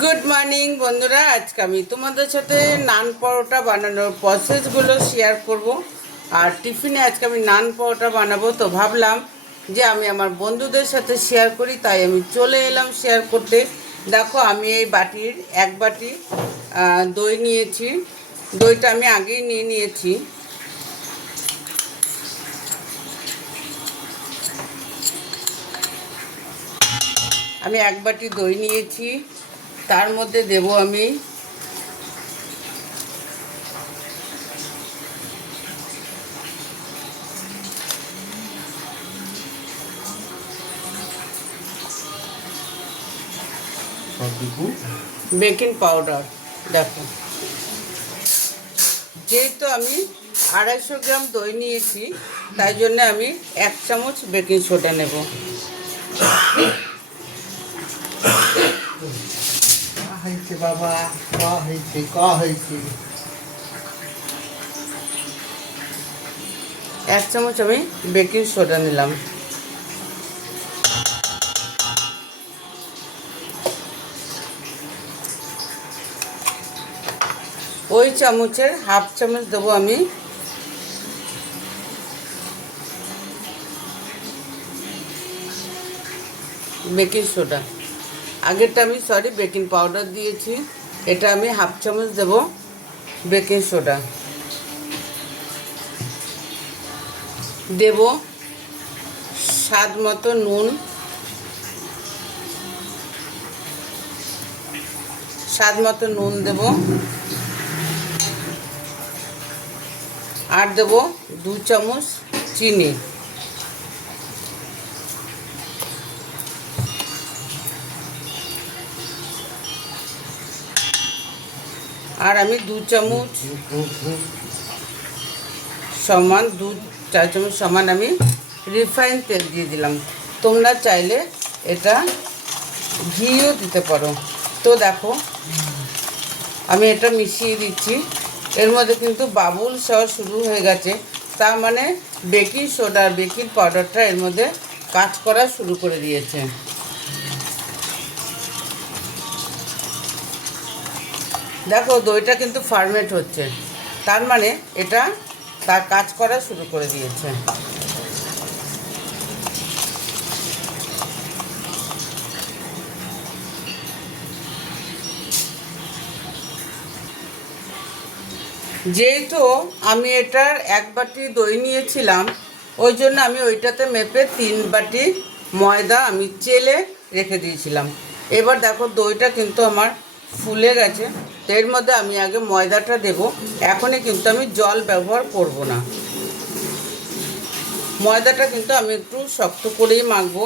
Good morning বন্ধুরা, আজকে আমি তোমাদের সাথে নান পরোটা বানানোর প্রসেসগুলো শেয়ার করব। আর টিফিনে আজকে আমি নান পরোটা বানাবো, তো ভাবলাম যে আমি আমার বন্ধুদের সাথে শেয়ার করি, তাই আমি চলে এলাম শেয়ার করতে। দেখো, আমি এই বাটির এক বাটি দই নিয়েছি। দইটা আমি আগেই নিয়ে নিয়েছি। আমি এক বাটি দই নিয়েছি, তার মধ্যে দেব আমি বেকিং পাউডার। দেখো, যেহেতু আমি 250 গ্রাম দই নিয়েছি, তাই জন্য আমি 1 চামচ বেকিং সোডা নেব। বাবা হয়েছে 1 চামচ আমি বেকিং সোডা নিলাম। ওই চামচের হাফ চামচ দেবো আমি বেকিং সোডা। আগেরটা আমি বেকিং পাউডার দিয়েছি, এটা আমি হাফ চামচ দেব বেকিং সোডা। দেব স্বাদ মতো নুন, দেব। আর দেব 2 চামচ চিনি। আর আমি 2 চামচ সমান 2-4 চামচ সমান আমি রিফাইন তেল দিয়ে দিলাম। তোমরা চাইলে এটা ঘিও দিতে পারো। তো দেখো, আমি এটা মিশিয়ে দিচ্ছি। এর মধ্যে কিন্তু বাবুল হওয়া শুরু হয়ে গেছে, তার মানে বেকিং সোডা আর বেকিং পাউডারটা এর মধ্যে কাজ করা শুরু করে দিয়েছে। দেখো, দইটা কিন্তু ফার্মেন্ট হচ্ছে, তার মানে এটা তার কাজ করা শুরু করে দিয়েছে। যেহেতু আমি এটার 1 বাটি দই নিয়েছিলাম, ওই জন্য আমি ওইটাতে মেপে 3 বাটি ময়দা আমি চেলে রেখে দিয়েছিলাম। এবার দেখো, দইটা কিন্তু আমার ফুলে গেছে, তো এর মধ্যে আমি আগে ময়দাটা দেব। এখনই কিন্তু আমি জল ব্যবহার করব না। ময়দাটা কিন্তু আমি একটু শক্ত করেই মাখবো।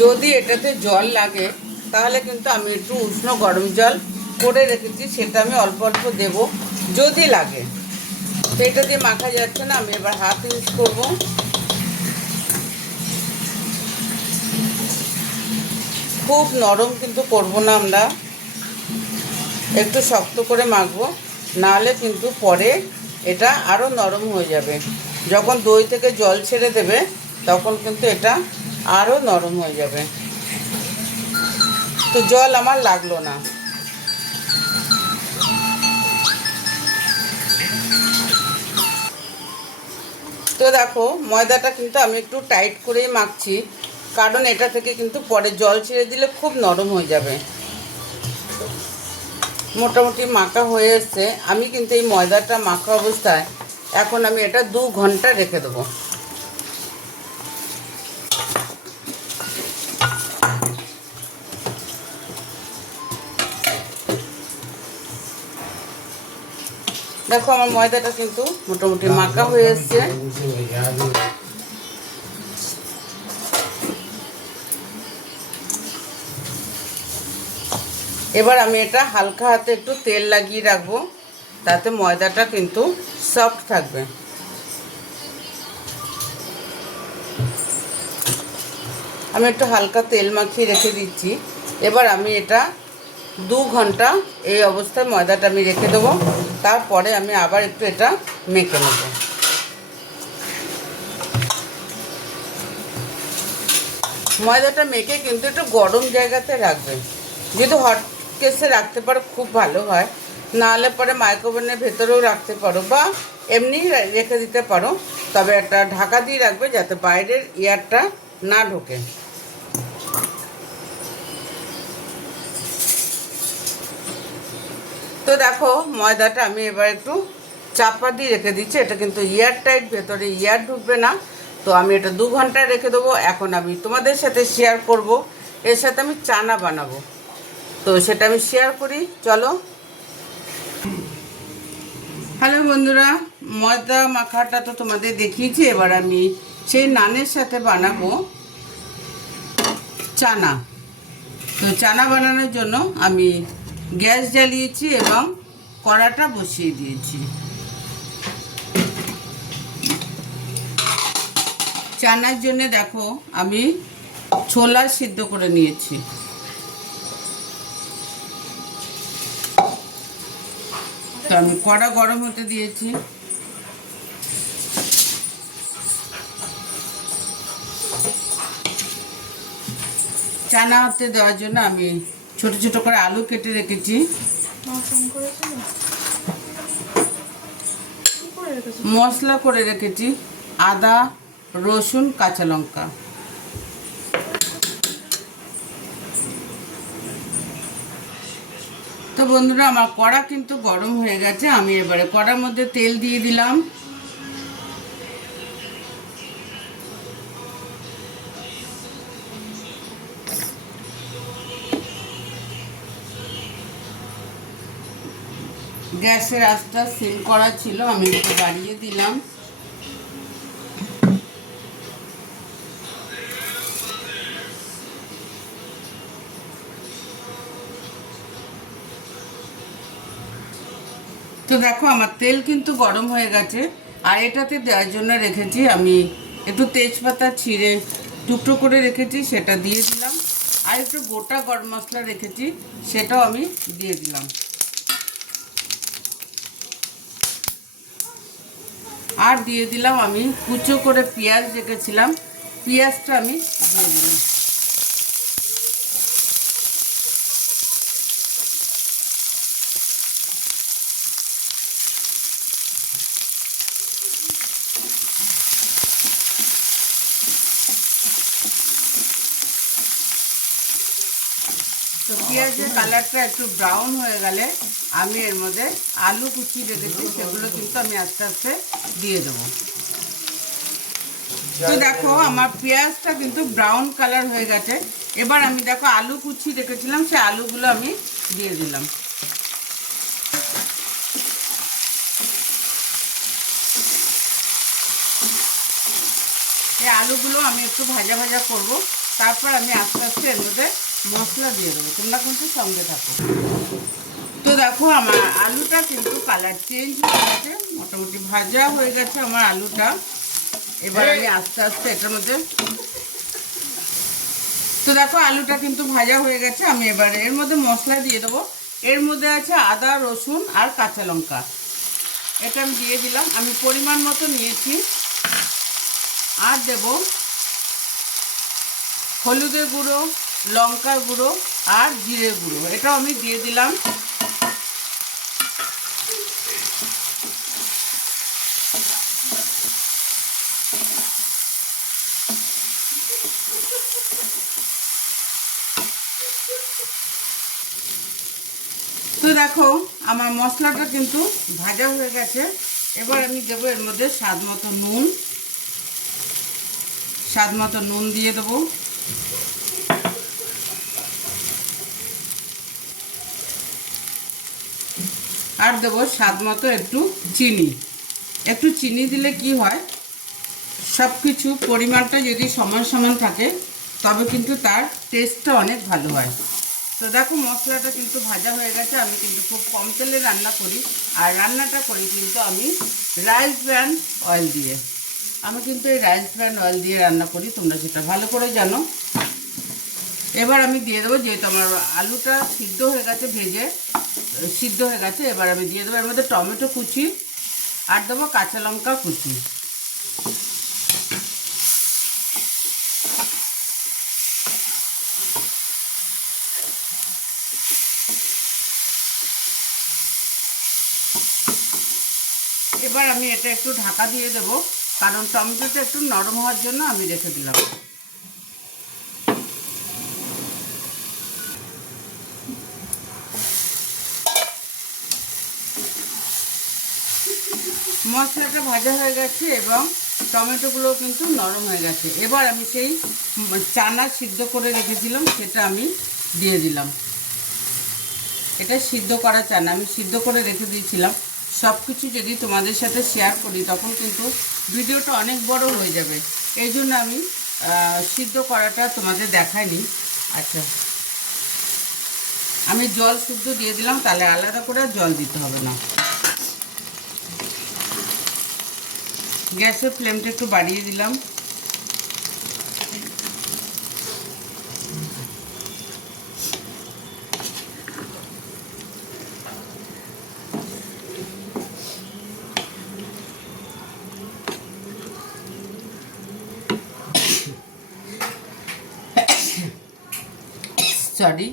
যদি এটাতে জল লাগে, তাহলে কিন্তু আমি একটু উষ্ণ গরম জল করে রেখেছি, সেটা আমি অল্প অল্প দেবো যদি লাগে। তো এটা দিয়ে মাখা যাচ্ছে না, আমি এবার হাত ইউজ করব। খুব নরম কিন্তু করব না, আমরা একটু শক্ত করে মাখবো, নাহলে কিন্তু পরে এটা আরও নরম হয়ে যাবে। যখন দই থেকে জল ছেড়ে দেবে, তখন কিন্তু এটা আরও নরম হয়ে যাবে। তো জল আমার লাগলো না। তো দেখো, ময়দাটা কিন্তু আমি একটু টাইট করেই মাখছি, কারণ এটা থেকে কিন্তু পরে জল ছেড়ে দিলে খুব নরম হয়ে যাবে। মোটামুটি মাখা হয়ে এসছে। আমি কিন্তু এই ময়দাটা মাখা অবস্থায় এখন আমি এটা 2 ঘন্টা রেখে দেবো। দেখো, আমার ময়দাটা কিন্তু মোটামুটি মাখা হয়ে এসছে। এবার আমি এটা হালকা হাতে একটু তেল লাগিয়ে রাখবো, তাতে ময়দাটা কিন্তু সফট থাকবে। আমি একটু হালকা তেল মাখিয়ে রেখে দিচ্ছি। এবার আমি এটা 2 ঘন্টা এই অবস্থায় ময়দাটা আমি রেখে দেবো। তারপরে আমি আবার একটু এটা মেখে নেব। ময়দাটা মেখে কিন্তু একটু গরম জায়গাতে রাখবেন। যদি হট কেসে রাখতে পারো খুব ভালো হয়, নাহলে পরে মাইক্রোওভেনের ভেতরেও রাখতে পারো বা এমনি রেখে দিতে পারো। তবে একটা ঢাকা দিয়ে রাখবে যাতে বাইরের এয়ারটা না ঢোকে। তো দেখো ময়দাটা আমি এবার একটু চাপা দিয়ে রেখে দিচ্ছি। এটা কিন্তু এয়ার টাইট, ভেতরে এয়ার ঢুকবে না। তো আমি এটা 2 ঘন্টায় রেখে দেবো। এখন আমি তোমাদের সাথে শেয়ার করব, এর সাথে আমি চানা বানাবো। তো সেটা আমি শেয়ার করি, চলো। হ্যালো বন্ধুরা, ময়দা মাখাটা তো তোমাদের দেখিয়েছি। এবার আমি সেই নানের সাথে বানাবো চানা। তো চানা বানানোর জন্য আমি গ্যাস জ্বালিয়েছি এবং কড়াটা বসিয়ে দিয়েছি। চানার জন্য দেখো আমি ছোলা সিদ্ধ করে নিয়েছি। তো আমি কড়া গরম হতে দিয়েছি। চানা হতে দেওয়ার জন্য আমি ছোট ছোট করে আলু কেটে রেখেছি। মশলা করে রেখেছি আদা, রসুন, কাঁচা লঙ্কা। তো বন্ধুরা, আমার কড়া কিন্তু গরম হয়ে গেছে। আমি এবারে কড়ার মধ্যে তেল দিয়ে দিলাম। গ্যাসের আঁচটা সিম করা ছিল, আমি একটু বাড়িয়ে দিলাম। তো দেখো আমার তেল কিন্তু গরম হয়ে গেছে। আর এটাতে দেওয়ার জন্য রেখেছি আমি একটু তেজপাতা ছিঁড়ে টুকরো করে রেখেছি, সেটা দিয়ে দিলাম। আর একটু গোটা গরম মশলা রেখেছি, সেটাও আমি দিয়ে দিলাম। আর দিয়ে দিলাম আমি কুচো করে পেঁয়াজ রেখেছিলাম, পেঁয়াজটা আমি দিয়ে দিলাম। তো পেঁয়াজের কালারটা একটু ব্রাউন হয়ে গেলে আমি এর মধ্যে আলু কুচি রেখেছি, সেগুলো কিন্তু আমি আস্তে আস্তে দিয়ে দেবো। তো দেখো আমার পেঁয়াজটা কিন্তু ব্রাউন কালার হয়ে গেছে। এবার আমি দেখো আলু কুচি রেখেছিলাম, সেই আলুগুলো আমি দিয়ে দিলাম। এই আলুগুলো আমি একটু ভাজা ভাজা করব, তারপর আমি আস্তে আস্তে এর মধ্যে মশলা দিয়ে দেবো। তোমরা কিন্তু সঙ্গে থাকো। তো দেখো আমার আলুটা কিন্তু কালার চেঞ্জ হয়ে গেছে, মোটামুটি ভাজা হয়ে গেছে আমার আলুটা। এবার আমি আস্তে আস্তে এটার মধ্যে, তো দেখো আলুটা কিন্তু ভাজা হয়ে গেছে। আমি এবার এর মধ্যে মশলা দিয়ে দেবো। এর মধ্যে আছে আদা, রসুন আর কাঁচা লঙ্কা, এটা আমি দিয়ে দিলাম। আমি পরিমাণ মতো নিয়েছি। আর দেব হলুদের গুঁড়ো, লঙ্কার গুঁড়ো আর জিরে গুঁড়ো, এটাও আমি দিয়ে দিলাম। তো দেখো আমার মশলাটা কিন্তু ভাজা হয়ে গেছে। এবার আমি দেবো এর মধ্যে স্বাদ মতো নুন দিয়ে দেবো। আর দেবো স্বাদ মতো একটু চিনি দিলে কি হয়, সব কিছু পরিমাণটা যদি সমান সমান থাকে তবে কিন্তু তার টেস্টটা অনেক ভালো হয়। তো দেখো মশলাটা কিন্তু ভাজা হয়ে গেছে। আমি কিন্তু খুব কম তেলে রান্না করি, আর রান্নাটা করি কিন্তু আমি রাইস ব্র্যান অয়েল দিয়ে। আমি কিন্তু এই রাইস ব্র্যান অয়েল দিয়ে রান্না করি, তোমরা সেটা ভালো করে জানো। এবার আমি দিয়ে দেবো, যেহেতু আমার আলুটা সিদ্ধ হয়ে গেছে, সিদ্ধ হয়ে গেছে। এবার আমি দিয়ে দেবো এর মধ্যে টমেটো কুচি আর দেবো কাঁচা লঙ্কা কুচি। এবার আমি এটা একটু ঢাকা দিয়ে দেব, কারণ টমেটোটা একটু নরম হওয়ার জন্য আমি রেখে দিলাম। মশলাটা ভাজা হয়ে গেছে এবং টমেটোগুলো কিন্তু নরম হয়ে গেছে। এবার আমি সেই চানা সিদ্ধ করে রেখেছিলাম সেটা আমি দিয়ে দিলাম। এটা সিদ্ধ করা চানা আমি সিদ্ধ করে রেখে দিয়েছিলাম। সব কিছু যদি তোমাদের সাথে শেয়ার করি তখন কিন্তু ভিডিওটা অনেক বড় হয়ে যাবে, এই জন্য আমি সিদ্ধ করাটা তোমাদের দেখাইনি। আচ্ছা, আমি জল শুদ্ধ দিয়ে দিলাম, তাহলে আলাদা করে জল দিতে হবে না। গ্যাসের ফ্লেমটা একটু বাড়িয়ে দিলাম। সরি।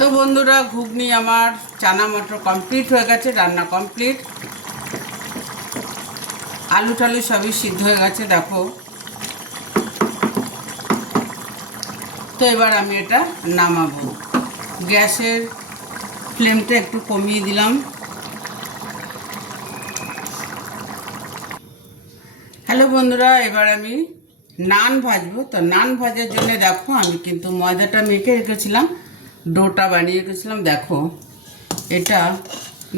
তো বন্ধুরা, ঘুগনি আমার চানা মটর কমপ্লিট হয়ে গেছে, রান্না কমপ্লিট। আলু টালু সবই সিদ্ধ হয়ে গেছে দেখো। তো এবার আমি এটা নামাবো। গ্যাসের ফ্লেমটা একটু কমিয়ে দিলাম। হ্যালো বন্ধুরা, এবার আমি নান ভাজবো। তো নান ভাজার জন্য দেখো আমি কিন্তু ময়দাটা মেখে রেখেছিলাম, ডোটা বানিয়ে রেখেছিলাম। দেখো এটা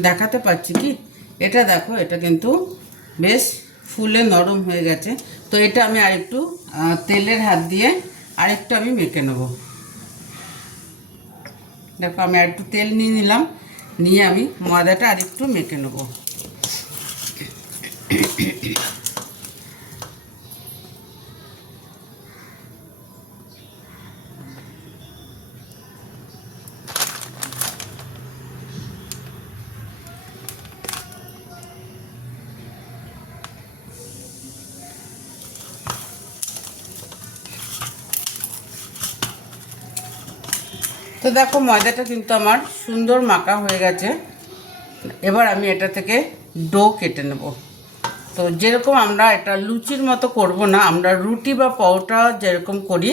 দেখাতে পাচ্ছি কি, এটা দেখো, এটা কিন্তু বেশ ফুলে নরম হয়ে গেছে। তো এটা আমি আরেকটু তেলের হাত দিয়ে আরেকটু আমি মেখে নেব। দেখো আমি আরেকটু তেল নিয়ে নিলাম, নিয়ে আমি ময়দাটা আরেকটু মেখে নেব। তো দেখো ময়দাটা কিন্তু আমার সুন্দর মাখা হয়ে গেছে। এবার আমি এটা থেকে ডো কেটে নেব। তো যেরকম আমরা এটা লুচির মতো করব না, আমরা রুটি বা পরোটা যেরকম করি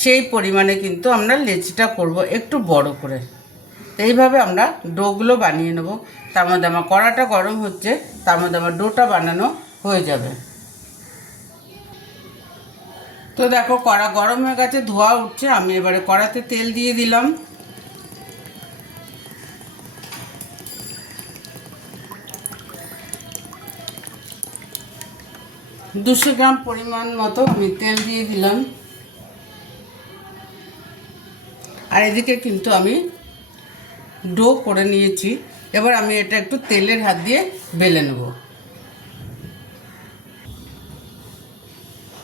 সেই পরিমাণে কিন্তু আমরা লেচিটা করব একটু বড় করে। এইভাবে আমরা ডোগুলো বানিয়ে নেব। তার মধ্যে আমার কড়াটা গরম হচ্ছে, তার মধ্যে আমার ডোটা বানানো হয়ে যাবে। তো দেখো কড়া গরম হয়ে গেছে, ধোয়া উঠছে। আমি এবারে কড়াতে তেল দিয়ে দিলাম। দুশো গ্রাম পরিমাণ মতো আমি তেল দিয়ে দিলাম। আর এদিকে কিন্তু আমি ডো করে নিয়েছি। এবার আমি এটা একটু তেলের হাত দিয়ে বেলে নেব।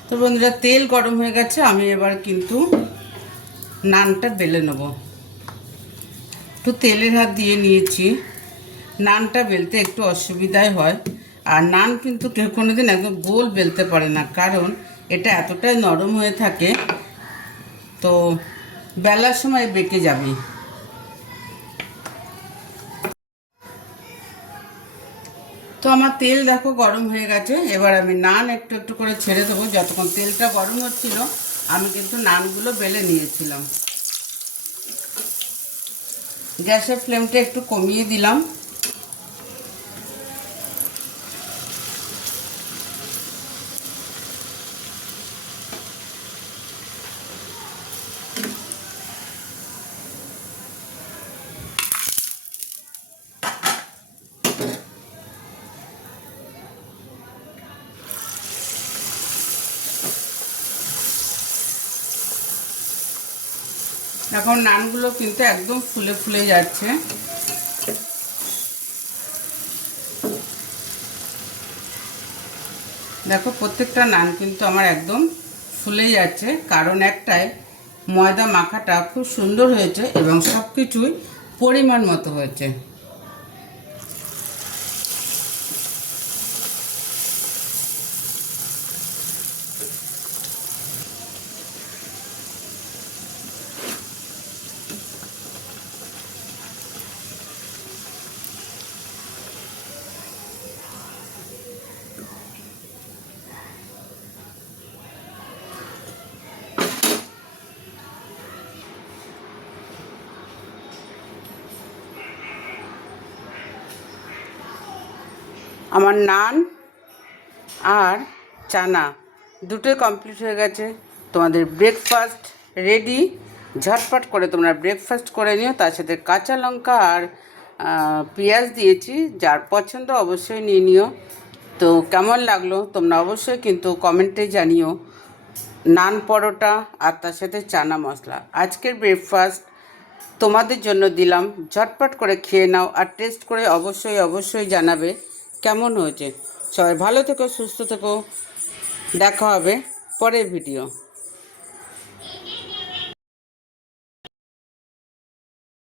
তো বন্ধুরা, তেল গরম হয়ে গেছে, আমি এবার কিন্তু নানটা বেলে নেব। একটু তেলের হাত দিয়ে নিয়েছি। নানটা বেলতে একটু অসুবিধাই হয়, আর নান কিন্তু কেউ কোনোদিন একদম গোল বেলতে পারে না, কারণ এটা এতটাই নরম হয়ে থাকে, তো বেলার সময় বেঁকে যাবে। তো আমার তেল দেখো গরম হয়ে গেছে। এবার আমি নান একটু একটু করে ছেড়ে দেবো। যতক্ষণ তেলটা গরম হচ্ছিল আমি কিন্তু নানগুলো বেলে নিয়েছিলাম। গ্যাসের ফ্লেমটা একটু কমিয়ে দিলাম। এখন নানগুলো কিন্তু একদম ফুলে ফুলে যাচ্ছে। দেখো প্রত্যেকটা নান কিন্তু আমার একদম ফুলে যাচ্ছে, কারণ একটাই ময়দা মাখাটা খুব সুন্দর হয়েছে এবং সব কিছুই পরিমাণ মতো হয়েছে। আমার নান আর চানা দুটোই কমপ্লিট হয়ে গেছে। তোমাদের ব্রেকফাস্ট রেডি। ঝটপট করে তোমরা ব্রেকফাস্ট করে নিও। তার সাথে কাঁচা লঙ্কা আর পেঁয়াজ দিয়েছি, যার পছন্দ অবশ্যই নিয়ে নিও। তো কেমন লাগলো তোমরা অবশ্যই কিন্তু কমেন্টে জানিও। নান পরোটা আর তার সাথে চানা মশলা আজকের ব্রেকফাস্ট তোমাদের জন্য দিলাম। ঝটপট করে খেয়ে নাও আর টেস্ট করে অবশ্যই জানাবে কেমন হয়েছে। সবাই ভালো থেকো, সুস্থ থেকো, দেখা হবে পরের ভিডিও।